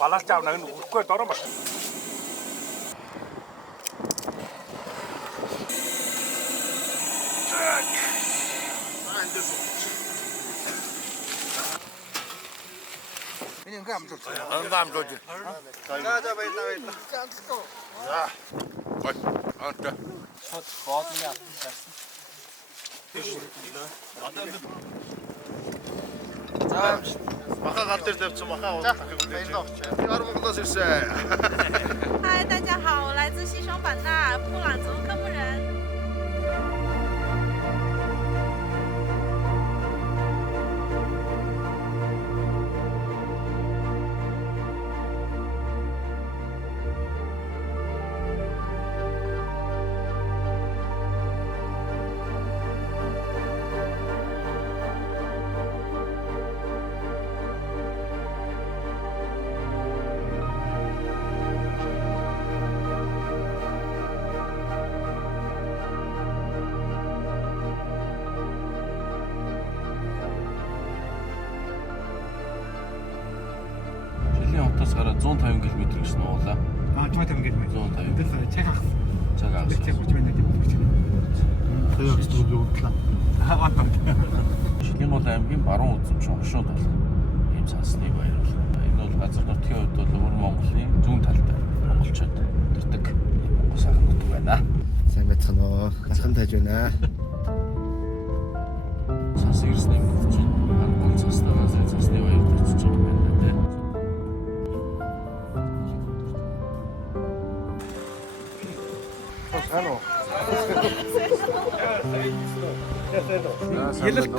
балаас жаав нэг үхгүй дороо маш. Миний ингээм амжуулж. Амжуулж. За баярлалаа. За. Гой. Анта. Шот боодны авсан. За Маха гал дээр тавьсан маха уу. баярлалаа. Яар Монголоос ирсэн. 嗨，大家好，我来自西双版纳布朗族科目人。 Хотоос гараад 150 км гэж нуулаа. 150 км. 150. Тэр цаг ах. Цаг ах. Тэг 30 минут явуулж байна. Тэгээ өчтөр явууллаа. Хаваад. Шилэн гол аймгийн баруун үзэмч хошууд бол ийм сансныг баяруулна. Энэ бол газар нутгийн хувьд бол өвөр Монголын зүүн талд монголчууд төрдөг Монгол сайхан нутаг байна. Сайн байцгаана уу? Ганцхан тайж байна. Цас ирсэн юм чинь гол цастайгаа цасны баяр төрчих юм байна тийм. Хано. Ялалт.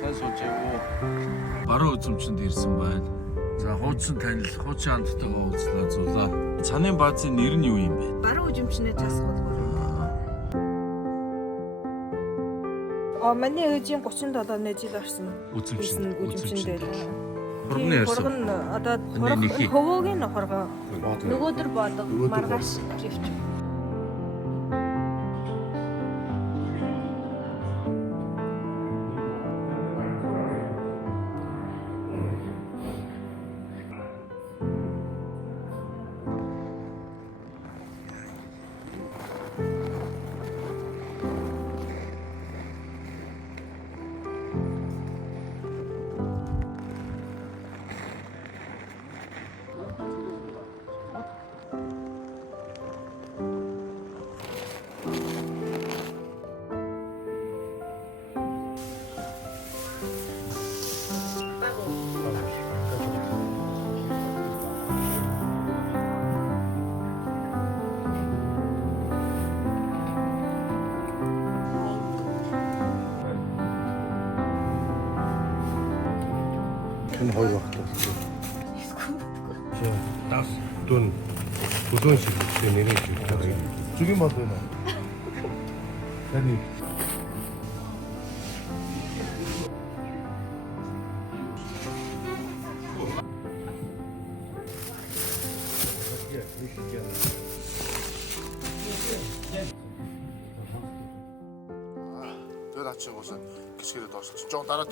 Сайн суучаагүй. Баруун үзэмчэнд ирсэн байна. За хуудсан танил, хуучин хамттайгаа уулзлаа зулаа. Цанын баазын нэр нь юу юм бэ? Баруун үжимчнээ тасгал. Манай ээжийн 37 жил орсон. Үзэмчин дээр. Хурганы ярьсан. Хурган одоо хөвөөгийн хурган. Нөгөөдөр бодог маргааш живч. Энэ хоёр багт болсон. Тас дүн бүлүүн шиг нэрийг хэлдэг. Зүгийн бол байна. Таны Тэр ачиг уусаа гисгэрээ доошч. Жоо дараад.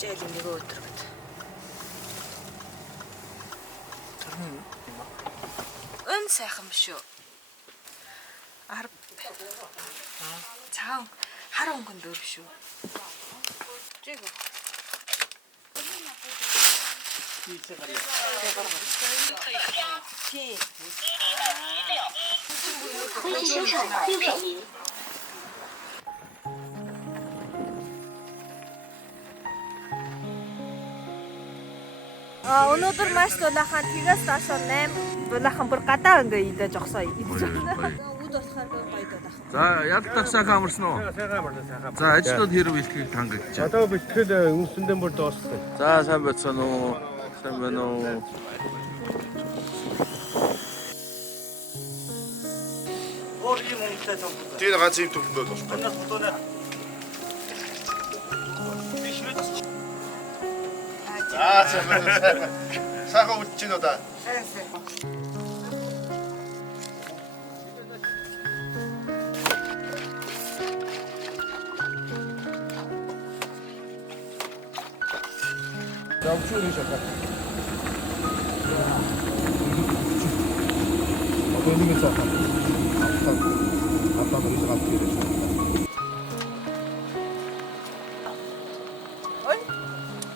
Жайл нэг өдөр гэд. Өн сайхан биш үү? Ард. Цаан хар өнгөнд дөр биш үү? Жиг. Өнөөдөр маш дулаахан тгээс доошоо 8 дулаахан бүр гадаа ингээ идэж огсоо идэж байна. Үд болохоор гоё дулаахан. За ялтах сайхан амарсан уу? Сайхан амарсан сайхан. За ажлууд хэрэг бэлтгийг хангаж. Одоо бэлтгэл үнсэндээ бүр дууссан. За сайн байцгаана уу? Сайн байна уу? Тэр ганц юм төлөндөө дууссан. Сайхан үдчих нь удаа. 자, 우측으로 시작해. 돌리면서 앞으로 앞뒤로 시작해.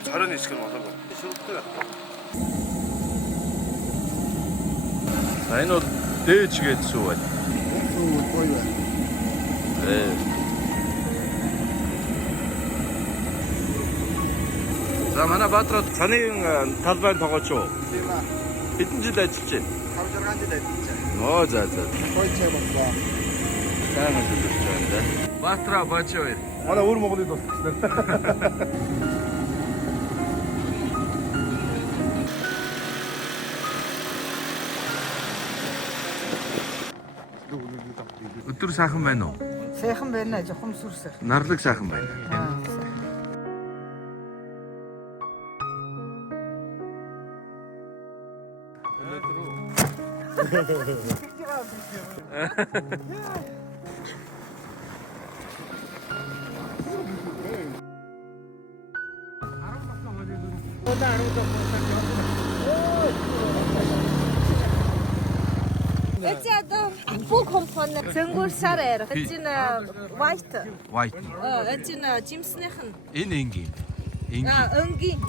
다른 이스킨 와서 За энэ бол дээж гээд сүү байна. За манай Баатраад цанын талбайн тогооч уу? Тийм аа. Хэдэн жил ажиллаж байна? 5-6 жил ажиллаж байна. Ноо за. Хойчээ боллоо. Сайн ажиллаж байна да. Баатраа бач хоёр. манай өөр Монголыг дуусгасан. Өдөр сайхан байна уу? Сайхан байна, жоохон сүрсэх. Нарлаг сайхан байна. Это Apple компания. Зөнгөр сар ярих. Это white. White. Это жимснийхэн. Энэ энгийн. Өнгийн.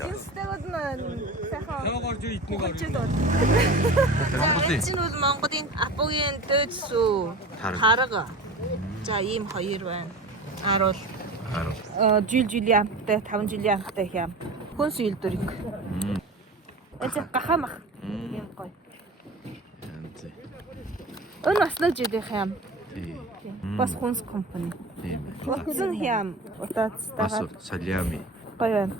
Жимстэй бол сайхан. Тоогоорж идэх нэг Энэ бол Монголын Апple-ийн дээд сүү. Харга. За ийм хоёр байна. Харуул. Жил амттай, 5 жилийн амттай хям. Хөнс илдвэрийг. Это гахамах. Юм гоё. Энэ аслаж идэх юм. Бас хөнс компани. Тийм. Утсан хям. Утаацтайгаа. Салями. Гоё байна.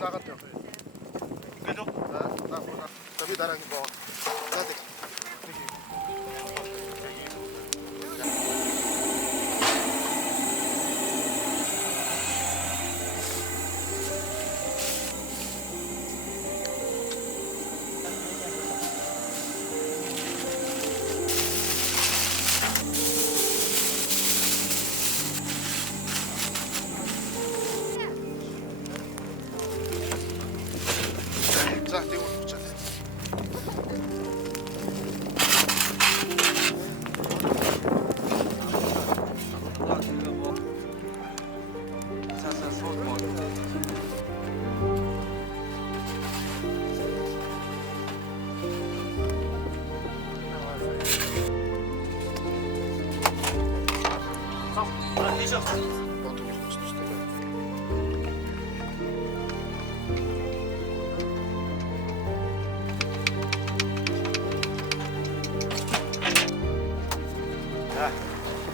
나갔죠. 그죠? 나 저기 나랑 뭐 나한테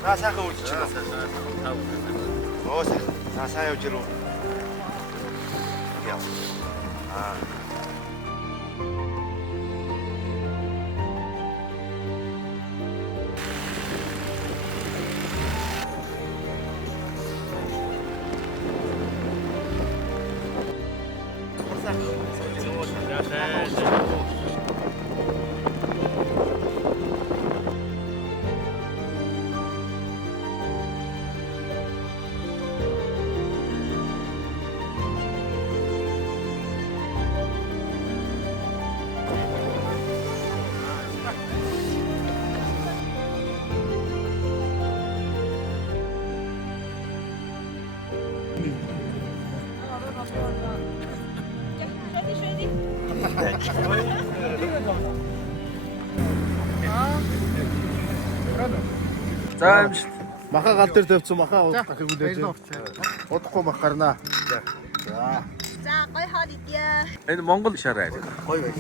За сайхан үлдчихэ. Оо сайхан. За сайн явж ирв. Яа. За амжилт. Маха гал дээр тавьсан маха дахиг үлээж. Удахгүй мах гарнаа. За. За гой хаад идья. Энэ Монгол шараа. Гой байх.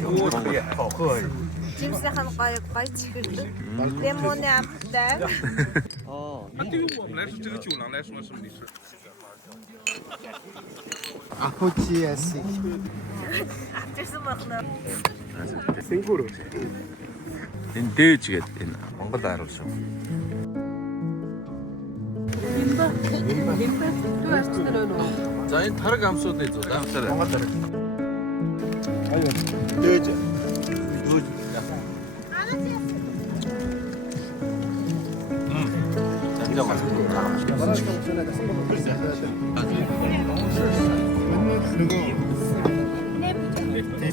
Жимсэхэн гой чихэрдэг. Лемоны амтай. Ахуучиаси. Атэрсэн байна. Сингур. Энэ дээж гэдэг энэ Монгол арав шүү. За энэ тараг амсууд ээ зүг амсаарай. Монгол дараа. Аяа. Дээж.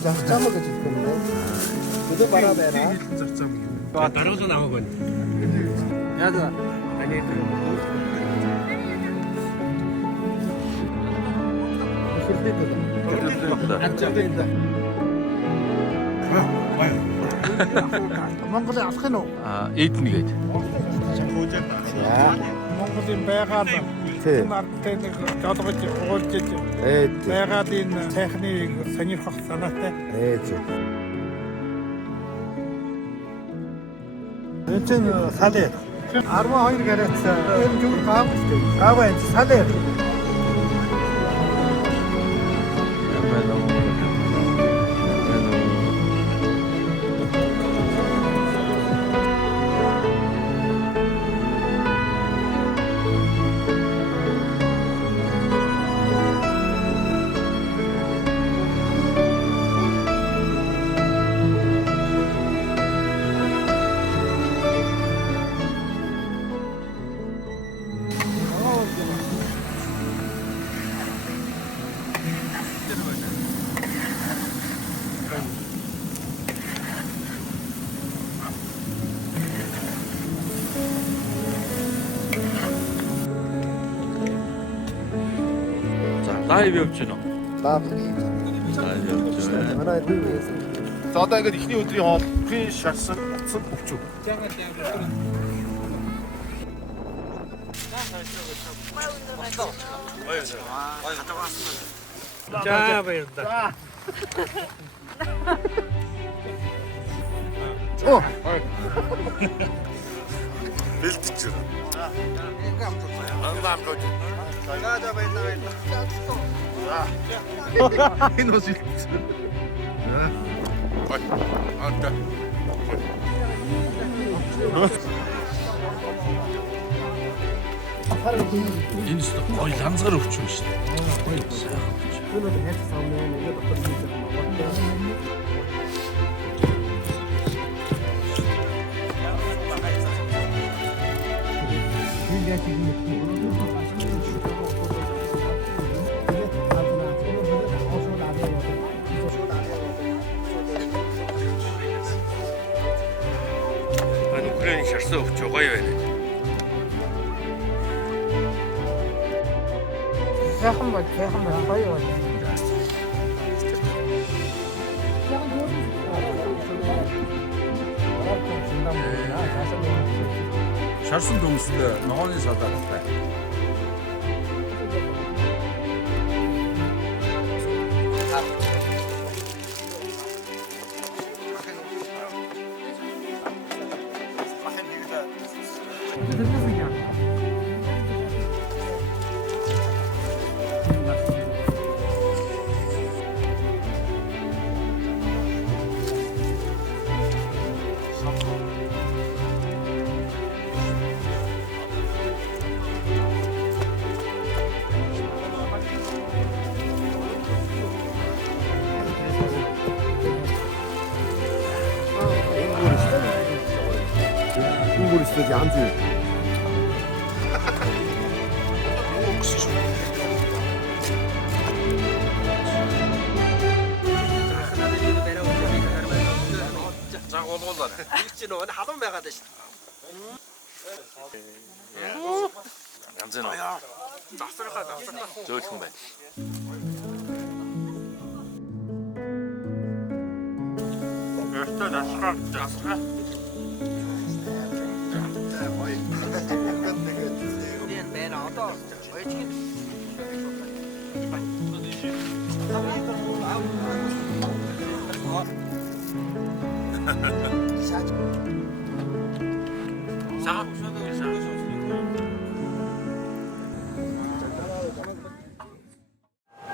Зарцаамаа гэж хэлдэг юм. Өдөө бараа байна. Дараагийн аваа байна. Яа. Монголын алах нь уу? Эднэ гээд. Монголын байгаад Тийм. мартай нэг жолгож уулзаж байгаад энэ сайхныг сонирхох санаатай. Зөв. Энэ чинь салээ. 12 гарац энэ юу гав гэдэг. Гав энэ салээ. Лайв явж байна уу? Лав. Лайв явж байна. Манай дүү. За одоо ингээд эхний өдрийн хоол πριν шарсан утсан өвчөв. За баярлалаа. Бэлтэж байна. Ангам гоо. За баярлалаа. Энэ бас илтсэн. Ой. Анта. Энэ ч гоё ланзгаар өвчөн шүү дээ. Украины шарсан өвчөө гоё байна. Сайхан гоё байна. Шарсан дүмстэй ногооны салааттай. бүр өстой янз бүр. За голгуулаа. Их ч нөө халуун байгаад шүү. Янз нь. Завсрахаа. Зөөлхөн байна. Өөртөө насраа. Дэн бэн одоо ойчгийн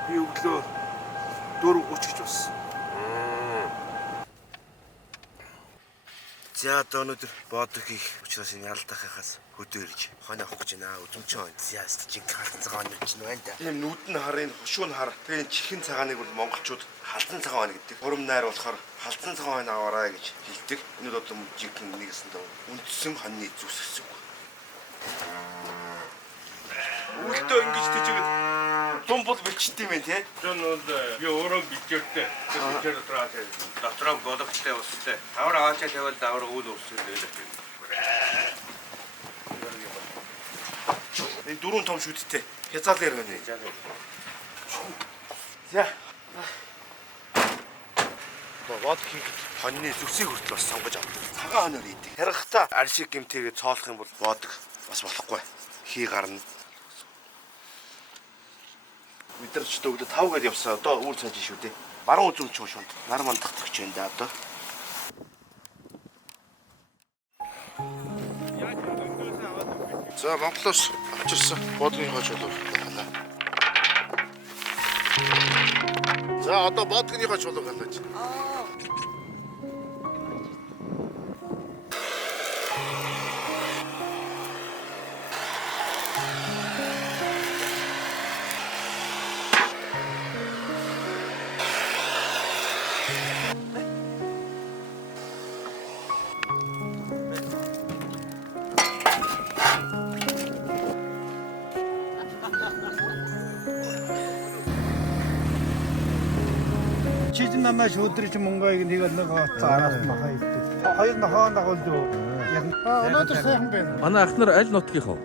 Би өглөө 4:30 гэж болсон. За одоо өнөөдөр боодох хийх учраас энэ ялдаахаас хөдөө ирж хонь авах гэж байна. Өдөрчөн хонь. Яаст чинь халдсан цагаан юм чинь байна да. Тийм нүүдэн харын хошуун хар. Тэгээ чихэн цагааныг бол монголчууд халдсан цагаан хонь гэдэг. Хурам найр болохоор халдсан цагаан хонь аваарай гэж хэлдэг. Энэ одоо жигэн нэгэсэндээ үндсэн хоньны зүс гэсэн үг. Үлдөө ингэж тийчээд дум бол бичдэг юм те. Жон бол би өөрөө бичээртэй. Тэр дотроо бодогчтой устай. Тавар аваачаа тавал давар үйл устай байлаа. Энэ дөрөв том шүдтэй. Хязгаарлал яргана. За. Бод хийх хоньны зүсийг хүртэл бас сонгож авдаг. Цагаан хоноор идэг. Харахтаа аршиг гимтэйгээ цоолох юм бол бодог бас болохгүй. Хий гарна. Мэдэрч өглөө 5 гээд явсан. Одоо үр цааш шүү дээ. Баруун үзүүн ч шунд. Нар мандахдаг ч юм да одоо. За Монголоос авчирсан бодгоныхоо чулуу байна. За одоо бодгоныхоо чулуу галаач. Чижин намаа шүүдрэж Монголыг нэг нэг араас махаа иддэг. Хоёр нохоо дагуулд яг Өнөөдөр сайхан байна. Манай ахнар аль нутгийнх вэ?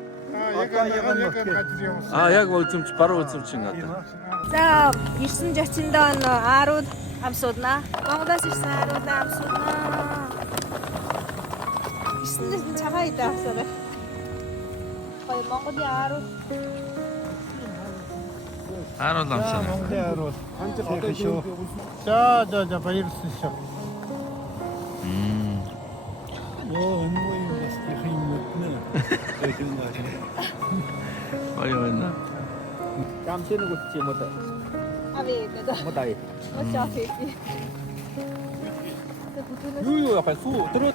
Яг үзэмч баруун үзэмчин одоо. За 9 жочиндоо Арууд амсууднаа. Монголоос ирсэн Арууднаа амсууднаа. 9 цагаан идэх авсараа. Гоё Монголын Арууд. Арууд амсаа. Монголын Арууд. Анчаа шүү. За баярлалаа шүү. Йоо энэ бас ихэнх мэднэ. Баяна. Камсэнийг үтчих юм уу? Авээ гэдэг. Модай. Очоо. Юу яхаа суу өдрөө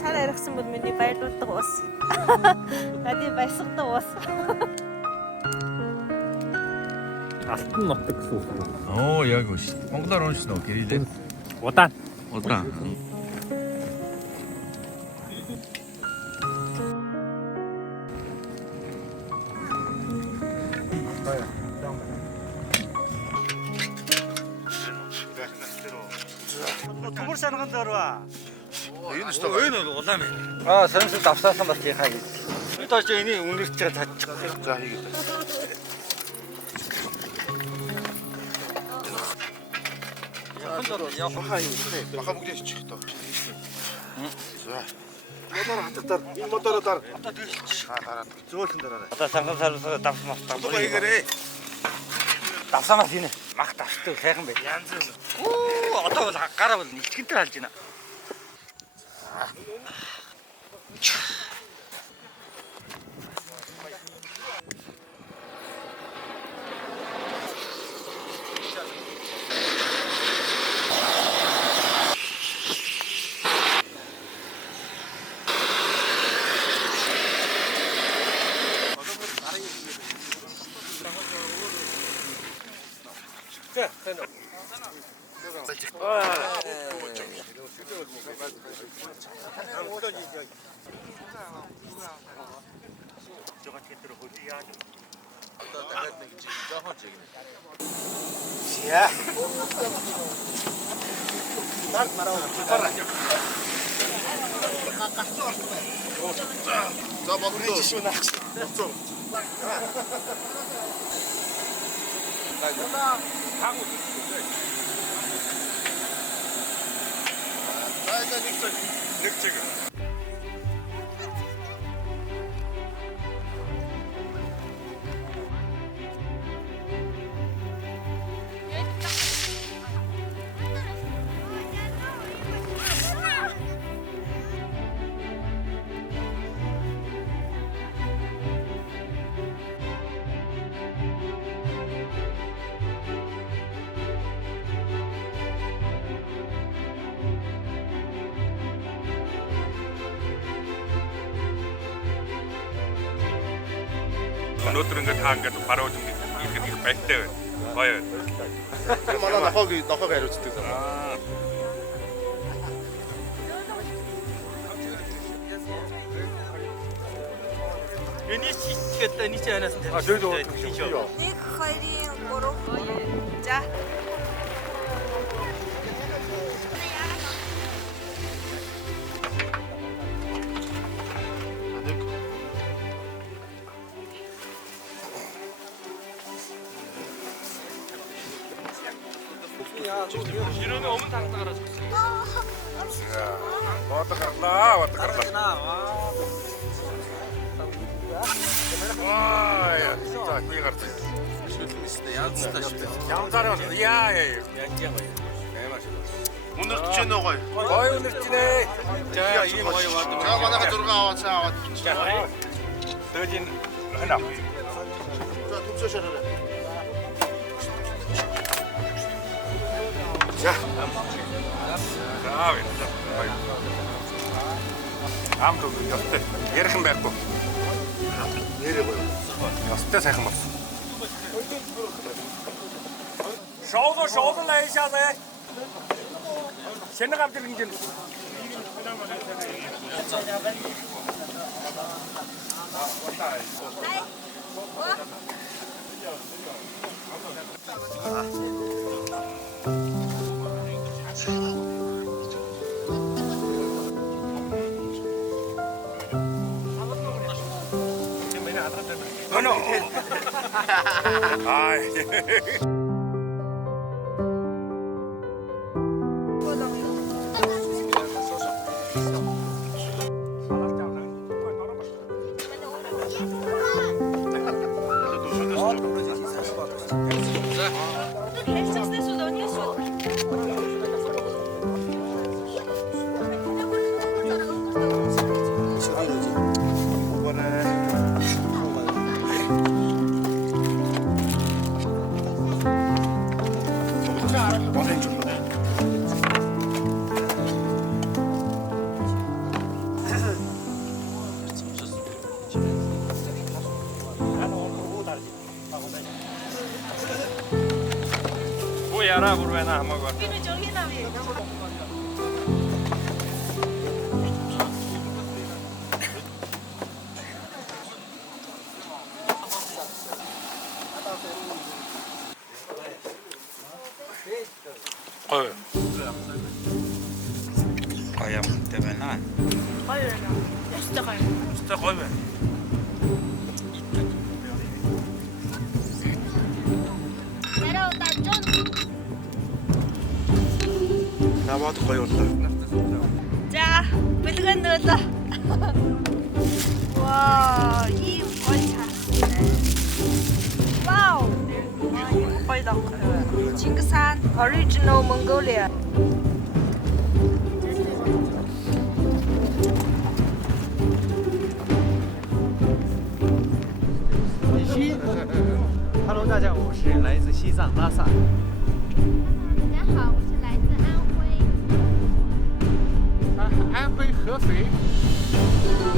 Цаар ярихсан бол миний баярлуулдаг уус. Надад баясгадаг уус. алтан нутаг гэсэн үг. Оо яг үш. Монголоор уншсан уу гэрэлээ? Удаан. Удаан. Түмэр санаган дөрвөө. Энэ шүү дээ. Энэ бол улаан байна. Санамсад авсаасан бас яхаа гэж. Одоо ч энийг үнэрч байгаа татчих. За хийгээд. Баха бүгдээ чих тоо. За. Мотор хатар. Энэ мотороо дар. Одоо дийлчих. Дараад. Зөөлхөн дараарай. Одоо сангам салбараа давсан мах Тулга хийгээрээ. давсанаас хийнэ. Мах давчдаг сайхан бай. Янз бүр. Оо одоо бол гараа бол ичгэнтэй халж байна. За. За бодлоо. Нэг чиг. Өнөөдөр ингээд та ингээд баруун ингээд их байтай байна. Гоё. Манай нохог хариуцдаг. Эний чигээр эний чанаас нь А дээд өөр тийм шүү. 1 2 3 за Ширээний өмнө тагтаагаараа зогссон. Бод гарлаа. Аа, за би гардаг. Янзаар яа. Үнэрч гэнэ гоё. Гоё үнэрч гэнэ. За ийм гоё бод. За манайха 6 аваад аваад. Тэгээд энэ хана. За төвсөө шараа. За. Амд өгөө. Ярих юм байхгүй. Нэрээ гоё. Ястай сайхан болсон. Шоудан лайшаа. Шинэ гавдэр ингэж. Ano? Ay. Яра бүрвэна хамаагүй. би нэг жоо хийнаа. Гоё. Гоё амттай байна. Гоё байна. Ястай гоё. Өстой гоё байна. Наваад гоё боллоо. За, бэлгэн нөлөө. Вау, ийм гоё цаас. Вау. Гоё дог. Чингис хаан Original Mongolia. Hello， 大家好，我是来自西藏拉萨。大家好，我是来自安徽。安徽合肥。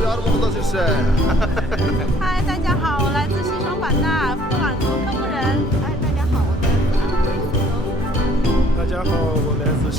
Mongols ирсэн. 嗨，大家好，我来自西双版纳，布朗族科夫人。哎，大家好，我来自安徽苏州。大家好，我来自